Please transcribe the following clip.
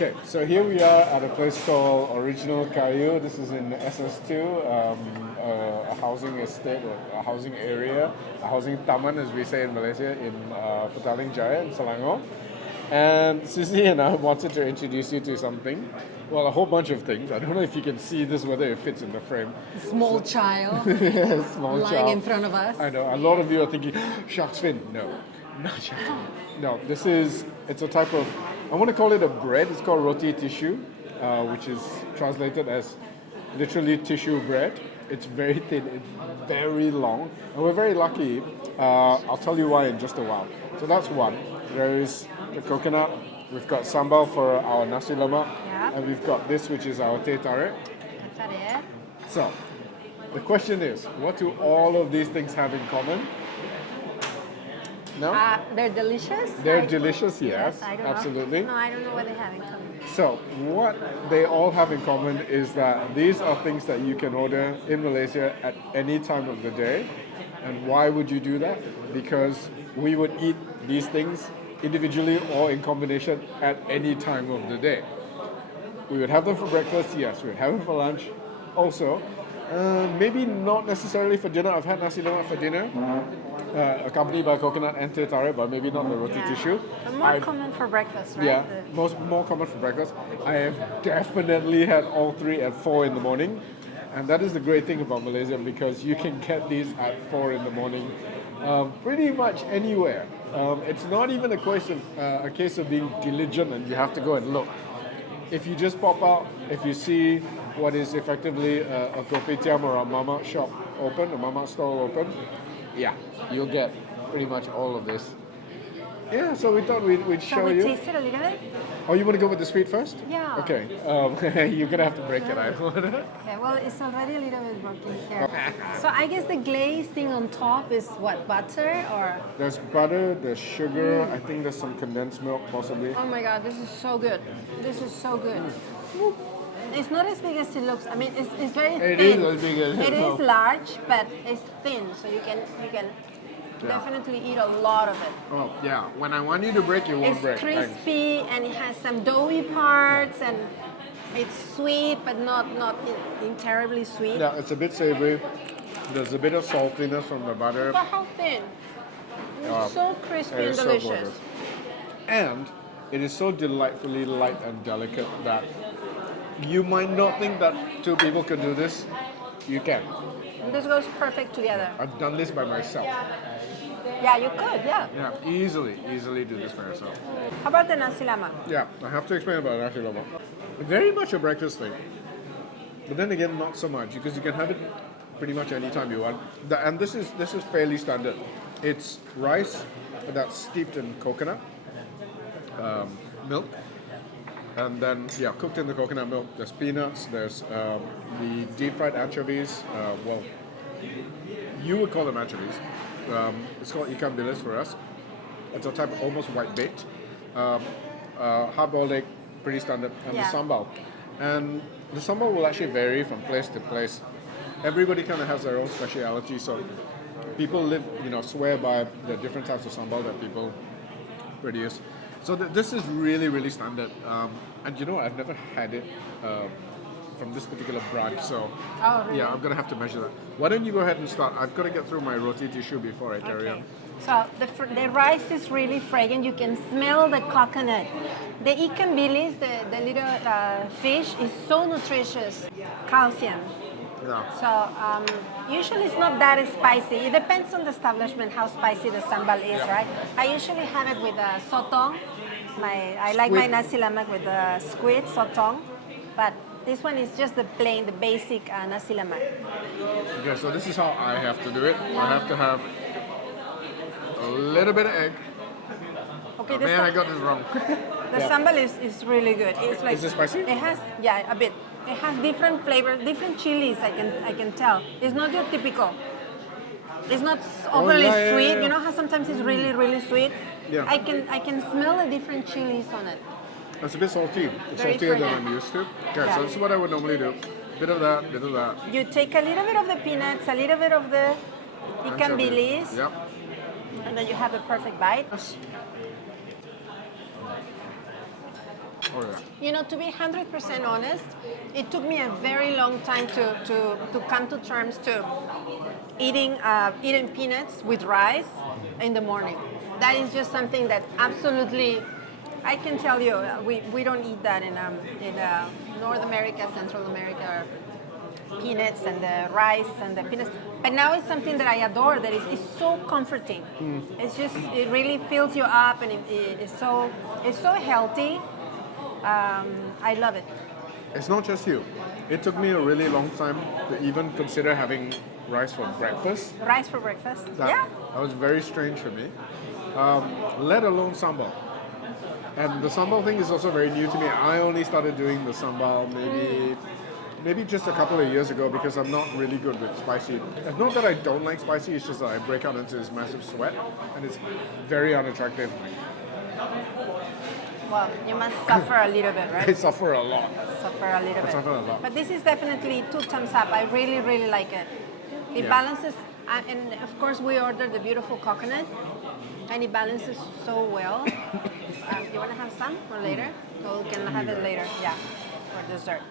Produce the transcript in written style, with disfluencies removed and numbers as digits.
Okay, so here we are at a place called Original Kayu. This is in SS2, a housing estate, a housing area, a housing taman as we say in Malaysia, in Petaling Jaya in Selangor. And Susi and I wanted to introduce you to something. Well, a whole bunch of things. I don't know if you can see this, whether it fits in the frame. Small child Small lying child. in front of us. I know, a lot of you are thinking, shark's fin. No, not shark's fin. No, it's a type of, I want to call it a bread. It's called Roti Tissue, which is translated as literally tissue bread. It's very thin, it's very long, and we're very lucky. I'll tell you why in just a while. So that's one. There is the coconut. We've got sambal for our Nasi Lemak, Yeah. and we've got this, which is our teh tarik. Tarik. So, the question is, what do all of these things have in common? No? They're delicious. They're delicious, yes, I don't absolutely. know. No, I don't know what they have in common. So, what they all have in common is that these are things that you can order in Malaysia at any time of the day. And why would you do that? Because we would eat these things individually or in combination at any time of the day. We would have them for breakfast, yes. We would have them for lunch also. Maybe not necessarily for dinner. I've had Nasi Lemak for dinner, accompanied by coconut and teh tarik, but maybe not the roti tissue. But more common for breakfast, right? Yeah, more common for breakfast. I have definitely had all three at 4 in the morning. And that is the great thing about Malaysia, because you can get these at 4 in the morning pretty much anywhere. It's not even a case of being diligent and you have to go and look. If you just pop out, if you see what is effectively a kopitiam or a mama shop open, a mama stall open, yeah, you'll get pretty much all of this. Yeah, so we thought we'd Shall show we you. taste it a little bit? Oh, you want to go with the sweet first? Yeah. Okay, you're gonna have to break it. I Okay, well, it's already a little bit broken here. So I guess the glaze thing on top is what, butter or? There's butter, there's sugar. I think there's some condensed milk, possibly. Oh my god, this is so good. This is so good. It's not as big as it looks. I mean, it's very thin. It is as big as It it is looks. large, but it's thin, so you can definitely eat a lot of it. Oh yeah, when I want you to break, you won't It's break. Thanks. crispy and it has some doughy parts and it's sweet, but not in terribly sweet. Yeah, it's a bit savory. There's a bit of saltiness from the butter. Look at how thin. It's so crispy It and is so delicious. gorgeous. And it is so delightfully light and delicate that you might not think that two people can do this. You can. And this goes perfect together. I've done this by myself. Yeah, you could, yeah. Yeah, easily do this by yourself. How about the nasi lemak? Yeah, I have to explain about Nasi Lemak. Very much a breakfast thing. But then again, not so much, because you can have it pretty much any time you want. And this is fairly standard. It's rice that's steeped in coconut milk, and then cooked in the coconut milk. There's peanuts. There's the deep fried anchovies. Well, you would call them anchovies. It's called ikan bilis for us. It's a type of almost white baked. Hard-boiled egg, pretty standard, and Yeah. the sambal. And the sambal will actually vary from place to place. Everybody kind of has their own speciality, so people swear by the different types of sambal that people produce. So this is really standard. And I've never had it from this particular branch, so Oh, really? yeah, I'm gonna have to measure that. Why don't you go ahead and start? I've got to get through my roti tissue before I carry on. So the rice is really fragrant. You can smell the coconut. The ikan bilis, the little fish, is so nutritious. Calcium. Yeah. So usually it's not that spicy. It depends on the establishment how spicy the sambal is, Yeah. right? I usually have it with sotong. I like my Squid. nasi lemak with the squid sotong, but this one is just the plain, the basic nasi lemak. Okay, so this is how I have to do it. I have to have a little bit of egg. Okay, Oh, man, I got this wrong. the sambal is really good. It's like Is it spicy? It has a bit. It has different flavors, different chilies. I can tell. It's not your typical. It's not overly yeah, sweet. yeah. You know how sometimes it's really sweet. Yeah. I can smell the different chilies on it. It's a bit salty. It's Very saltier than fragrant. I'm used to. Okay, Yeah. so this is what I would normally do. Bit of that, bit of that. You take a little bit of the peanuts, a little bit of the ikan Anchovy. bilis, Yep. and then you have the perfect bite. Oh yeah. You know, to be 100% honest, it took me a very long time to come to terms to eating peanuts with rice in the morning. That is just something that absolutely, I can tell you, we don't eat that in North America, Central America, peanuts and the rice and the peanuts. But now it's something that I adore. That is it's so comforting. It's just it really fills you up and it's so healthy. I love it. It's not just you. It took me a really long time to even consider having rice for breakfast. Rice for breakfast. That, Yeah. that was very strange for me. Let alone sambal. And the sambal thing is also very new to me. I only started doing the sambal maybe just a couple of years ago because I'm not really good with spicy. It's not that I don't like spicy, it's just that I break out into this massive sweat and it's very unattractive. Well, you must suffer a little bit, I right? suffer a lot. Suffer a little bit. suffer a lot. But this is definitely 2 thumbs up. I really, really like it. It Yeah. balances, and of course we ordered the beautiful coconut, and it balances so well. You want to have some or later? So we can have it later, yeah, for dessert.